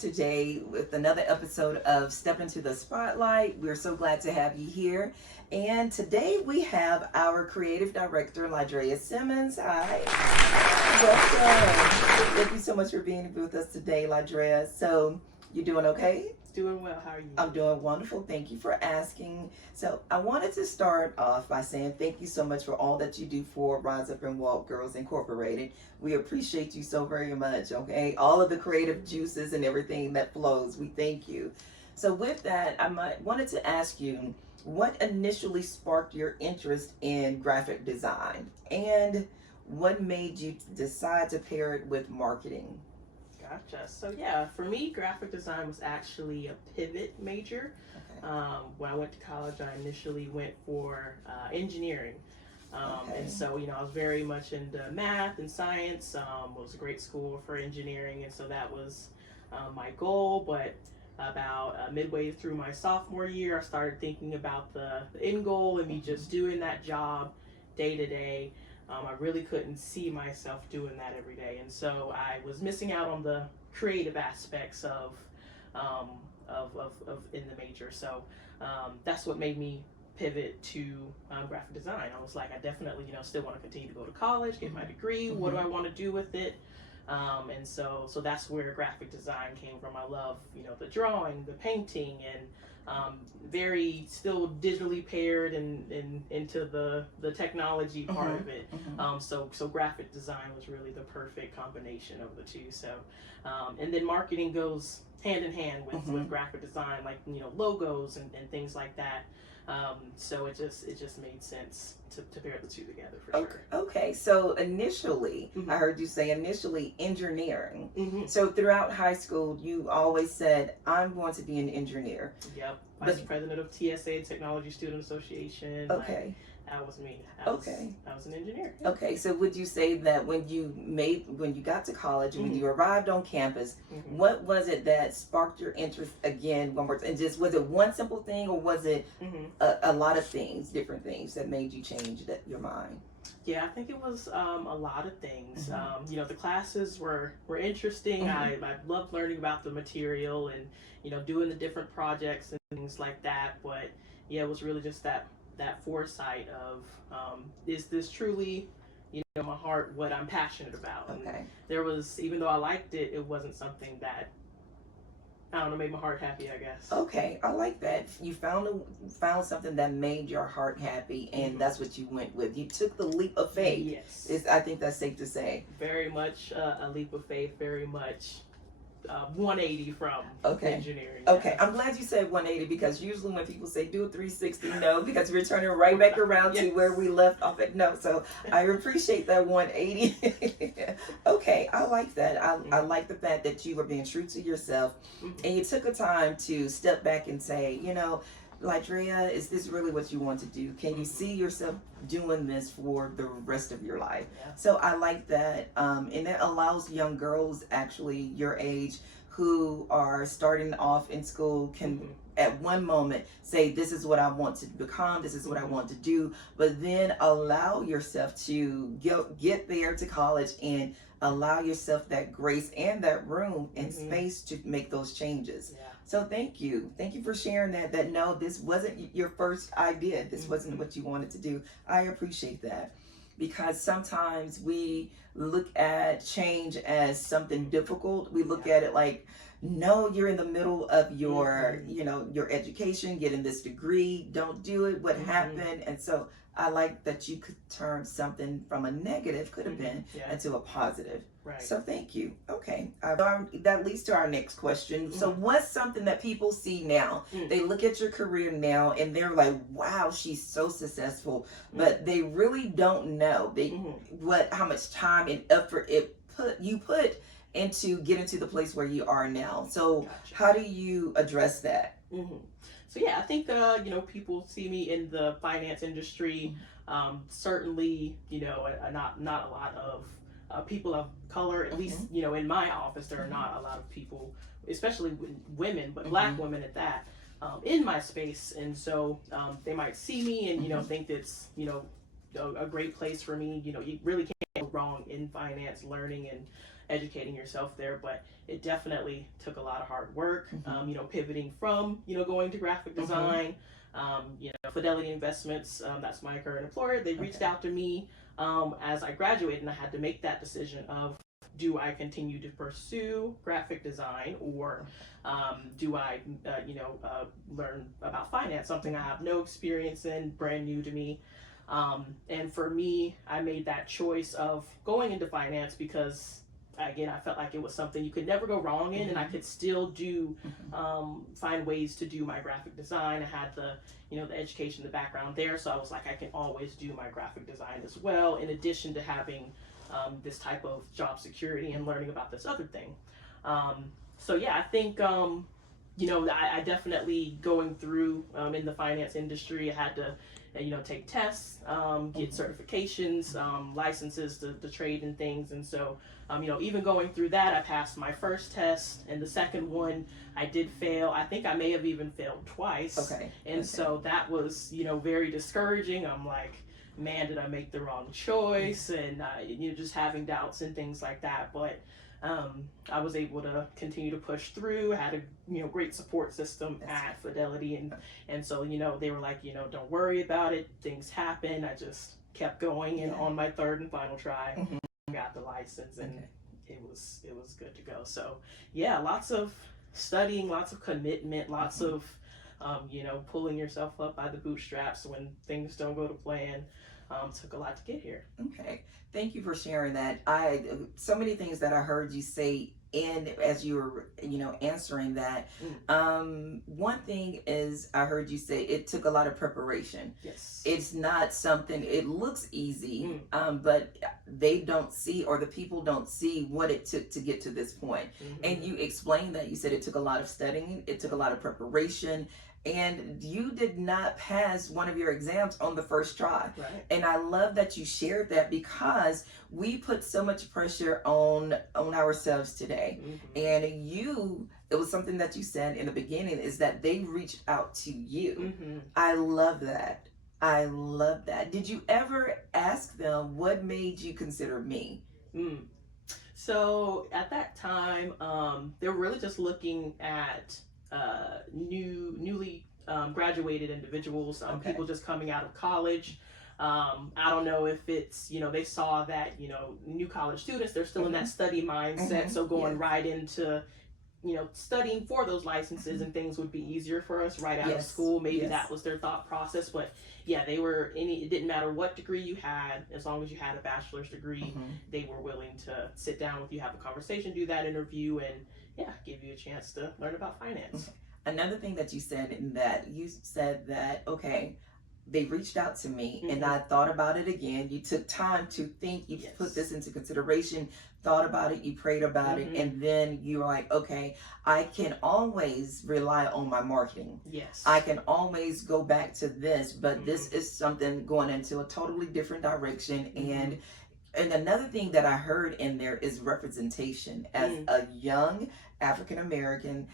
today with another episode of Step Into the Spotlight. We're so glad to have you here. And today we have our creative director, Lydreyah Simmons. Hi. Welcome. Thank you so much for being with us today, Lydreyah. So, you doing okay? Doing well. How are you? I'm doing wonderful. Thank you for asking. So I wanted to start off by saying thank you so much for all that you do for Rise Up and Walk Girls Incorporated. We appreciate you so very much, okay? All of the creative juices and everything that flows, we thank you. So with that, wanted to ask you, what initially sparked your interest in graphic design? And what made you decide to pair it with marketing? Gotcha. So yeah, for me, graphic design was actually a pivot major. Okay. When I went to college, I initially went for engineering. Okay. And so, I was very much into math and science. It was a great school for engineering, and so that was my goal. But about midway through my sophomore year, I started thinking about the end goal and me just doing that job day to day. I really couldn't see myself doing that every day, and so I was missing out on the creative aspects of in the major. So that's what made me pivot to graphic design. I was like, I definitely still want to continue to go to college, get my degree. What do I want to do with it? And so that's where graphic design came from. I love the drawing, the painting, and very still digitally paired and into the technology part of it. So graphic design was really the perfect combination of the two. So and then marketing goes hand in hand with graphic design, like logos and things like that. So it just made sense to pair the two together for sure. Okay, so initially, I heard you say initially engineering. So throughout high school, you always said, I'm going to be an engineer. Yep, vice president of TSA, Technology Student Association. Okay. That was me. I was an engineer. Yeah. Okay, so would you say that when you got to college, when you arrived on campus, what was it that sparked your interest again? And just, was it one simple thing, or was it a lot of things, different things that made you change your mind? Yeah, I think it was a lot of things. The classes were interesting. I loved learning about the material and doing the different projects and things like that. But yeah, it was really just that foresight of is this truly my heart, what I'm passionate about. Okay. And there was, even though I liked it, it wasn't something that made my heart happy, I guess. Okay, I like that. You found something that made your heart happy, and that's what you went with. You took the leap of faith. Yes. I think that's safe to say. Very much a leap of faith, very much 180 from engineering. Okay, I'm glad you said 180, because usually when people say do a 360, no, because we're turning right back around to where we left off at. No, so I appreciate that 180. Okay, I like that. I like the fact that you were being true to yourself, and you took a time to step back and say, Lydreyah, is this really what you want to do? Can you see yourself doing this for the rest of your life? Yeah. So I like that. And that allows young girls, actually your age, who are starting off in school, can at one moment say, this is what I want to become, this is what I want to do, but then allow yourself to get there to college and allow yourself that grace and that room and space to make those changes. Yeah. So thank you for sharing that no, this wasn't your first idea, this wasn't what you wanted to do. I appreciate that, because sometimes we look at change as something difficult. We look at it like, no, you're in the middle of your your education, getting this degree, don't do it, what happened? And so I like that you could turn something from a negative, could have been, into a positive. Right. So thank you. Okay. That leads to our next question. So what's something that people see now? They look at your career now and they're like, wow, she's so successful, but they really don't know how much time and effort you put into getting to the place where you are now. So how do you address that? So yeah, I think people see me in the finance industry. Certainly, not a lot of people of color. At least in my office, there are not a lot of people, especially women, but Black women at that, in my space. And so they might see me and think it's a great place for me. You really can't go wrong in finance, learning educating yourself there. But it definitely took a lot of hard work, you know, pivoting from, you know, going to graphic design. You know, Fidelity Investments, that's my current employer. They reached out to me as I graduated, and I had to make that decision of, do I continue to pursue graphic design, or do I, you know, learn about finance, something I have no experience in, brand new to me. And for me, I made that choice of going into finance because, again, I felt like it was something you could never go wrong in, and I could still do, find ways to do my graphic design. I had the, you know, the education, the background there, so I was like, I can always do my graphic design as well, in addition to having this type of job security and learning about this other thing. So yeah, I think, you know, I definitely, going through in the finance industry, I had to, you know, take tests, get certifications, licenses to trade and things. And so, you know, even going through that, I passed my first test, and the second one I did fail. I think I may have even failed twice. And so that was, you know, very discouraging. I'm like, man, did I make the wrong choice? And you know, just having doubts and things like that. But I was able to continue to push through. Had a, you know, great support system at Fidelity, and so, you know, they were like, you know, don't worry about it, things happen. I just kept going, and on my third and final try, got the license, and it was good to go. So yeah, lots of studying, lots of commitment, lots of you know, pulling yourself up by the bootstraps when things don't go to plan. Took a lot to get here. Okay, thank you for sharing that. So many things that I heard you say in as you were, you know, answering that. One thing is, I heard you say it took a lot of preparation. Yes, it's not something, it looks easy, but they don't see, or the people don't see what it took to get to this point. And you explained that. You said it took a lot of studying, it took a lot of preparation, and you did not pass one of your exams on the first try. And I love that you shared that, because we put so much pressure on ourselves today. And it was something that you said in the beginning, is that they reached out to you. I love that. I love that. Did you ever ask them, what made you consider me? So at that time, they were really just looking at newly graduated individuals, people just coming out of college. I don't know if it's, you know, they saw that, you know, new college students, they're still in that study mindset, so going right into, you know, studying for those licenses and things would be easier for us right out of school. Maybe that was their thought process. But yeah, they were, it didn't matter what degree you had, as long as you had a bachelor's degree, they were willing to sit down with you, have a conversation, do that interview, and yeah, give you a chance to learn about finance. Another thing that you said, in that you said that, okay, they reached out to me and I thought about it again. You took time to think, you put this into consideration, thought about it, you prayed about it, and then you're like, okay, I can always rely on my marketing. I can always go back to this, but this is something going into a totally different direction. And another thing that I heard in there is representation. As a young African American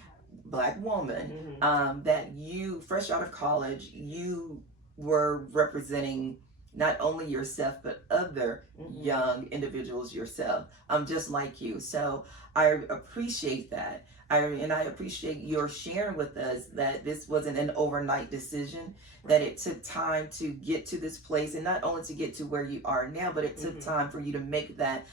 Black woman, that you, fresh out of college, you were representing not only yourself, but other young individuals yourself, just like you. So I appreciate that. I appreciate your sharing with us that this wasn't an overnight decision, that it took time to get to this place, and not only to get to where you are now, but it took time for you to make that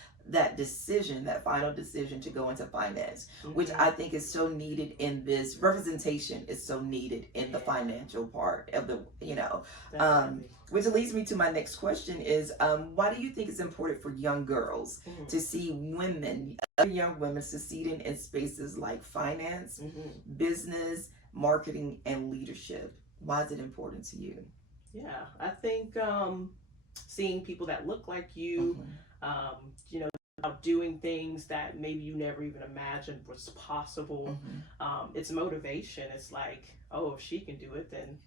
decision, that final decision to go into finance, which I think is so needed in this. Representation is so needed in the financial part of the, you know, which leads me to my next question is, why do you think it's important for young girls to see women, other young women, succeeding in spaces like finance, business, marketing, and leadership? Why is it important to you? Yeah, I think seeing people that look like you, you know, doing things that maybe you never even imagined was possible. It's motivation. It's like, oh, if she can do it, then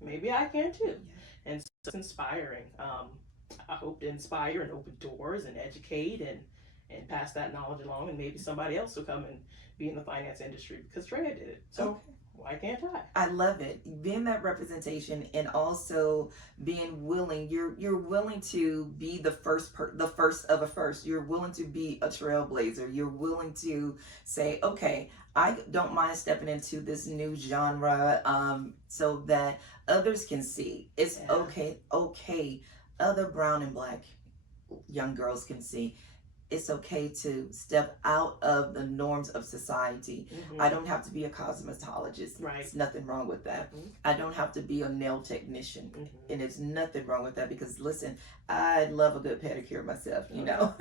maybe I can too. And so it's inspiring. I hope to inspire and open doors and educate and pass that knowledge along, and maybe somebody else will come and be in the finance industry because Drea did it. So why can't tie. I love it. Being that representation and also being willing, you're willing to be the first of a first. You're willing to be a trailblazer. You're willing to say, okay, I don't mind stepping into this new genre, so that others can see. It's okay. Other brown and black young girls can see. It's okay to step out of the norms of society. I don't have to be a cosmetologist. Right. There's nothing wrong with that. I don't have to be a nail technician. And there's nothing wrong with that, because listen, I love a good pedicure myself, you know.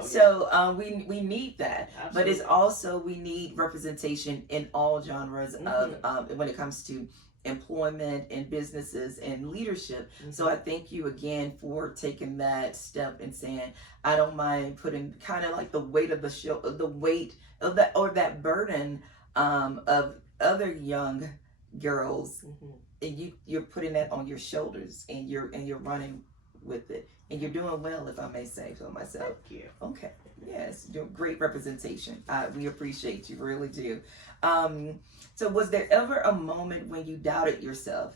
So we need that. Absolutely. But it's also, we need representation in all genres of when it comes to employment and businesses and leadership. So I thank you again for taking that step and saying, I don't mind putting kind of like the weight of the show, the weight of that, or that burden of other young girls, and you're putting that on your shoulders, and you're running with it, and you're doing well, if I may say so myself. Thank you. Okay. Yes, doing great representation. We appreciate you, really do. So was there ever a moment when you doubted yourself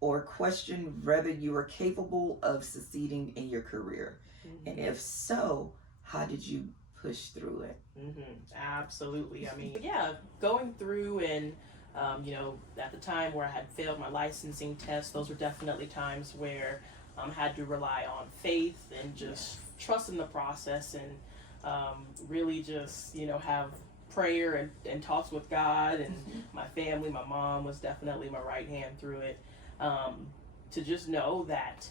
or questioned whether you were capable of succeeding in your career? And if so, how did you push through it? Absolutely. I mean, going through and, you know, at the time where I had failed my licensing test, those were definitely times where I had to rely on faith and just trust in the process, and really just, you know, have prayer and talks with God, and my family. My mom was definitely my right hand through it, to just know that,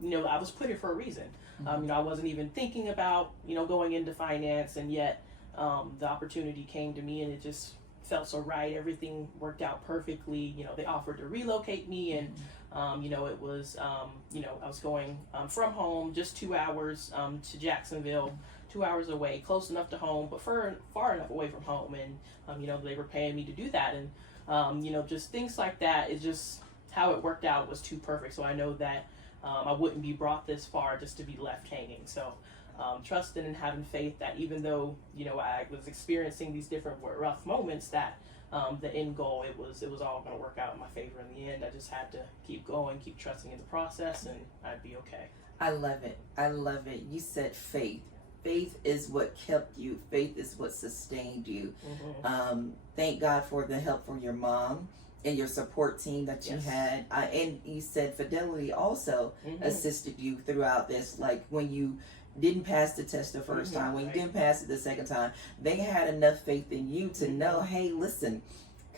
you know, I was put here for a reason. You know, I wasn't even thinking about, you know, going into finance, and yet the opportunity came to me, and it just felt so right. Everything worked out perfectly. You know, they offered to relocate me, and you know, it was, you know, I was going from home just 2 hours to Jacksonville, 2 hours away, close enough to home, but far enough away from home. And, you know, they were paying me to do that. And, you know, just things like that. It's just how it worked out was too perfect. So I know that I wouldn't be brought this far just to be left hanging. So trusting and having faith that even though, you know, I was experiencing these different rough moments, that the end goal, it was all going to work out in my favor in the end. I just had to keep going, keep trusting in the process, and I'd be okay. I love it. I love it. You said faith. Faith is what kept you. Faith is what sustained you. Thank God for the help from your mom and your support team that you had. And you said Fidelity also assisted you throughout this. Like when you didn't pass the test the first time, when you didn't pass it the second time, they had enough faith in you to know, hey, listen,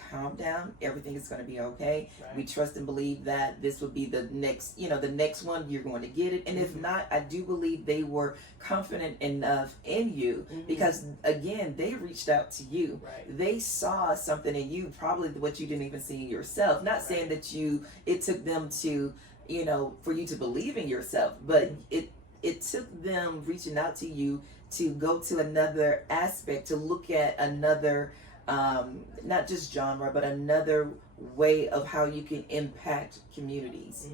calm down, everything is going to be okay. We trust and believe that this will be the next, you know, the next one, you're going to get it. And if not, I do believe they were confident enough in you, because again, they reached out to you. They saw something in you, probably what you didn't even see in yourself. Not saying that it took them to, you know, for you to believe in yourself, but it took them reaching out to you to go to another aspect, to look at another, not just genre, but another way of how you can impact communities.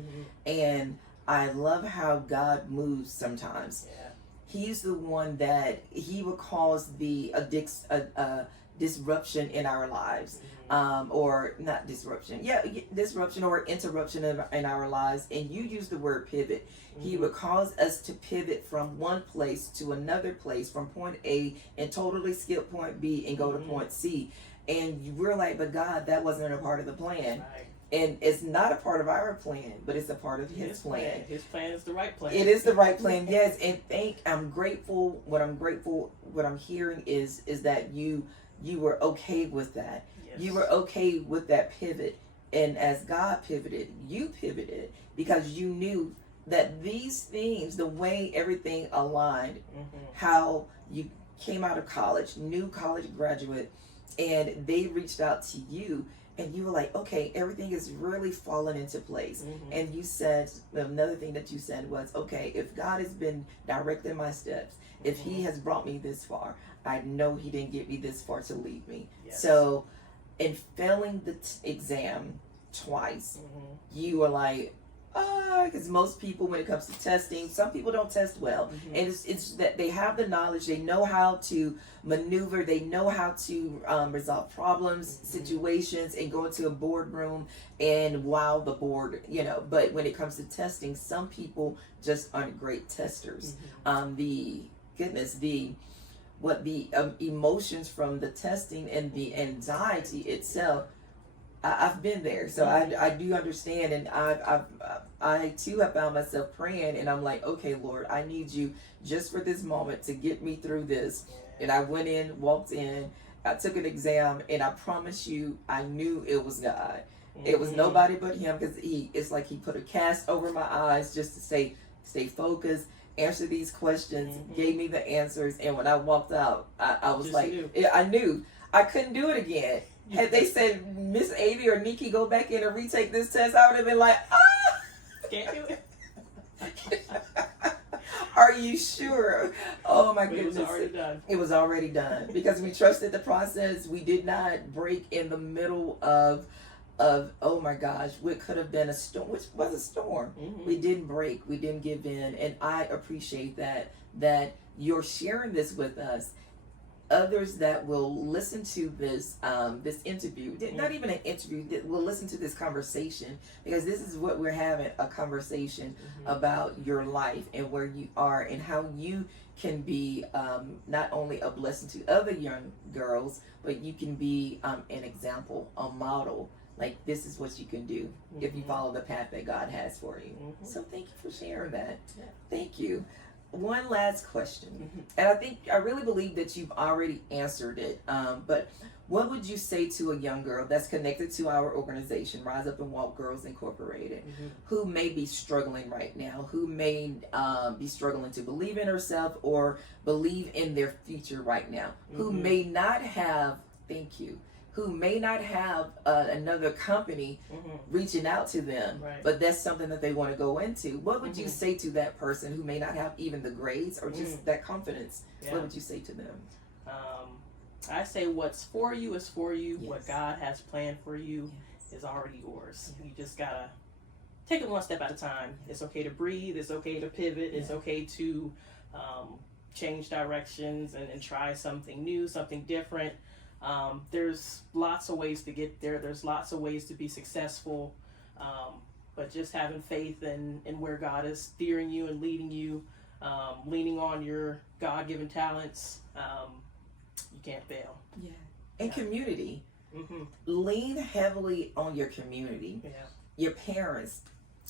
And I love how God moves sometimes. He's the one that he will cause the disruption in our lives, or not disruption, disruption or interruption in our lives. And you use the word pivot. He would cause us to pivot from one place to another place, from point A, and totally skip point B and go to point C. And we're like, but God, that wasn't a part of the plan. And it's not a part of our plan, but it's a part of his plan. His plan is the right plan. It is the right plan, yes. And I'm grateful. What I'm hearing is that you were okay with that. You were okay with that pivot. And as God pivoted, you pivoted, because you knew that these things, the way everything aligned, how you came out of college, new college graduate, and they reached out to you, and you were like, okay, everything is really falling into place. And you said, another thing that you said was, okay, if God has been directing my steps, if he has brought me this far, I know he didn't get me this far to leave me. So in failing the exam twice, you were like, Because most people, when it comes to testing, some people don't test well. Mm-hmm. And it's that they have the knowledge, they know how to maneuver, they know how to resolve problems, Mm-hmm. situations, and go into a boardroom and wow the board, But when it comes to testing, some people just aren't great testers. Mm-hmm. The emotions from the testing and the anxiety itself, I've been there, so I do understand, and I too have found myself praying, and I'm like, okay, Lord, I need you just for this moment to get me through this. And I walked in, I took an exam, and I promise you, I knew it was God. It was nobody but Him, because it's like He put a cast over my eyes just to say, stay focused, answer these questions, gave me the answers, and when I walked out, I was just like, I knew I couldn't do it again. Had they said, Miss Avie or Nikki, go back in and retake this test, I would have been like, can't do it. Are you sure? Oh my goodness. It was already done. It was already done because we trusted the process. We did not break in the middle of oh my gosh, what could have been a storm, which was a storm. Mm-hmm. We didn't break, we didn't give in, and I appreciate that you're sharing this with us. Others that will listen to this this interview, not even an interview, that will listen to this conversation, because this is what we're having, a conversation about your life and where you are and how you can be not only a blessing to other young girls, but you can be an example, a model. Like, this is what you can do if you follow the path that God has for you. So thank you for sharing that. Yeah. Thank you. One last question, and I really believe that you've already answered it, but what would you say to a young girl that's connected to our organization, Rise Up and Walk Girls Incorporated, who may be struggling right now, who may be struggling to believe in herself or believe in their future right now, who may not have, who may not have another company reaching out to them, but that's something that they want to go into? What would you say to that person who may not have even the grades or just that confidence? Yeah. What would you say to them? I say what's for you is for you. Yes. What God has planned for you is already yours. You just gotta take it one step at a time. It's okay to breathe. It's okay to pivot. It's okay to change directions and try something new, something different. There's lots of ways to get there. There's lots of ways to be successful. But just having faith in where God is steering you and leading you, leaning on your God-given talents, you can't fail. Yeah. And community. Lean heavily on your community. Yeah. Your parents.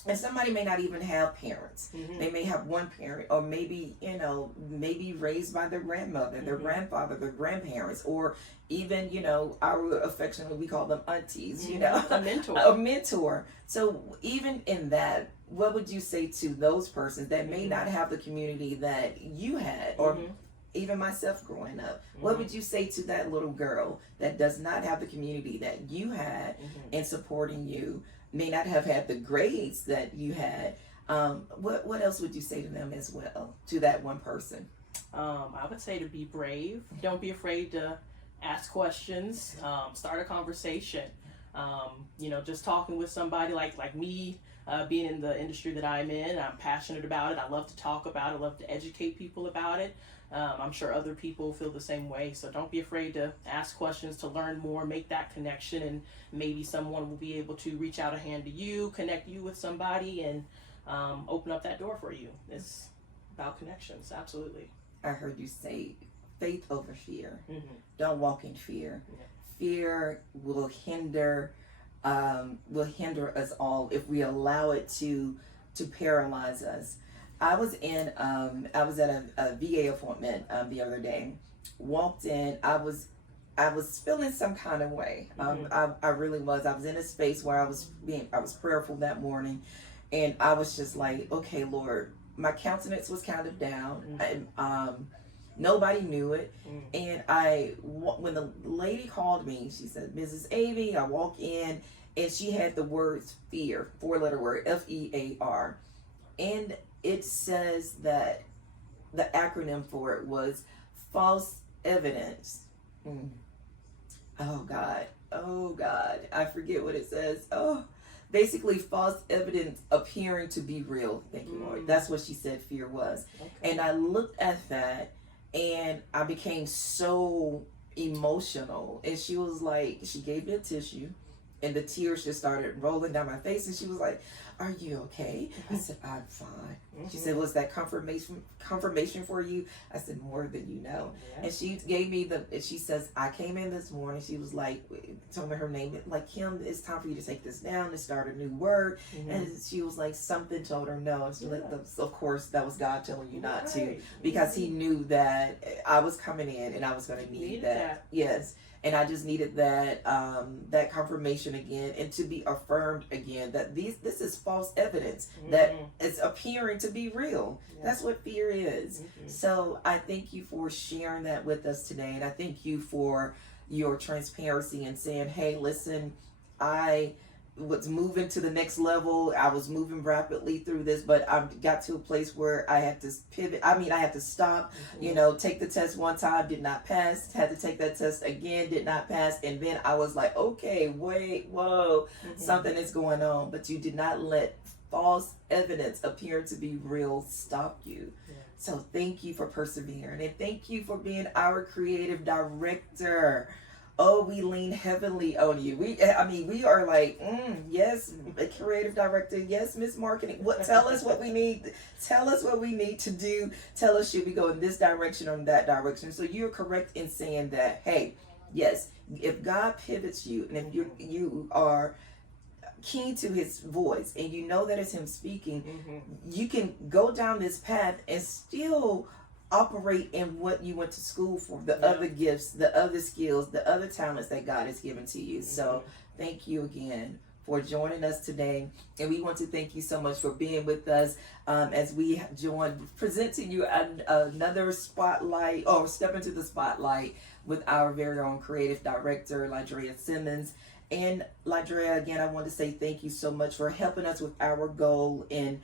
And somebody may not even have parents. They may have one parent, or maybe, maybe raised by their grandmother, their grandfather, their grandparents, or even, our affectionately, we call them aunties, A mentor. A mentor. So even in that, what would you say to those persons that may not have the community that you had, or even myself growing up? What would you say to that little girl that does not have the community that you had in supporting you, may not have had the grades that you had? What else would you say to them as well, to that one person? I would say to be brave. Don't be afraid to ask questions. Start a conversation. Just talking with somebody like me, being in the industry that I'm in, I'm passionate about it. I love to talk about it. I love to educate people about it. I'm sure other people feel the same way. So don't be afraid to ask questions, to learn more, make that connection, and maybe someone will be able to reach out a hand to you, connect you with somebody, and open up that door for you. It's about connections, absolutely. I heard you say faith over fear. Don't walk in fear. Fear will hinder us all if we allow it to paralyze us. I was at a VA appointment the other day. Walked in. I was feeling some kind of way. I really was. I was in a space where I was prayerful that morning, and I was just like, okay, Lord. My countenance was kind of down. Nobody knew it. And when the lady called me, she said, Mrs. Avie. I walk in, and she had the words fear, 4-letter word, FEAR, and it says that the acronym for it was false evidence. Oh God, I forget what it says. Oh, basically false evidence appearing to be real. Thank you, Lord. That's what she said fear was. Okay. And I looked at that and I became so emotional. And she was like, she gave me a tissue and the tears just started rolling down my face. And she was like, "Are you okay?" I said, "I'm fine." She said, "Was that confirmation for you?" I said, "More than you know." Yeah. And she gave me she says, "I came in this morning." She was like, told me her name, like, "Kim, it's time for you to take this down to start a new word." And she was like, something told her no. And she of course, that was God telling you not to, because he knew that I was coming in and I was going to need that. Yes. And I just needed that that confirmation again, and to be affirmed again that this is false evidence that is appearing to be real. That's what fear is. So I thank you for sharing that with us today, and I thank you for your transparency and saying, "Hey, listen, I was moving to the next level. I was moving rapidly through this, but I got to a place where I had to pivot. I mean, I had to stop, take the test one time, did not pass, had to take that test again, did not pass. And then I was like, okay, wait, whoa, something is going on. But you did not let false evidence appear to be real stop you. Yeah. So thank you for persevering, and thank you for being our creative director. Oh, we lean heavily on you. We are like, yes, creative director. Yes, Miss Marketing. Tell us what we need. Tell us what we need to do. Tell us, should we go in this direction or in that direction? So you're correct in saying that, hey, yes, if God pivots you, and if you are keen to his voice and you know that it's him speaking, you can go down this path and still operate in what you went to school for, the other gifts, the other skills, the other talents that God has given to you. So thank you again for joining us today, and we want to thank you so much for being with us as we present to you another spotlight, or step into the spotlight with our very own creative director, Lydreyah Simmons. And Lydreyah, again, I want to say thank you so much for helping us with our goal and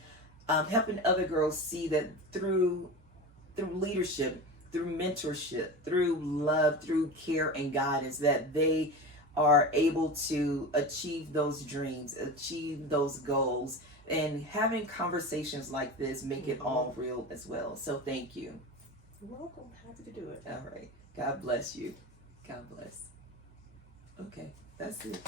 helping other girls see that through leadership, through mentorship, through love, through care and guidance, that they are able to achieve those dreams, achieve those goals, and having conversations like this make it all real as well. So thank you. You're welcome. Happy to do it. All right. God bless you. God bless. Okay, that's it.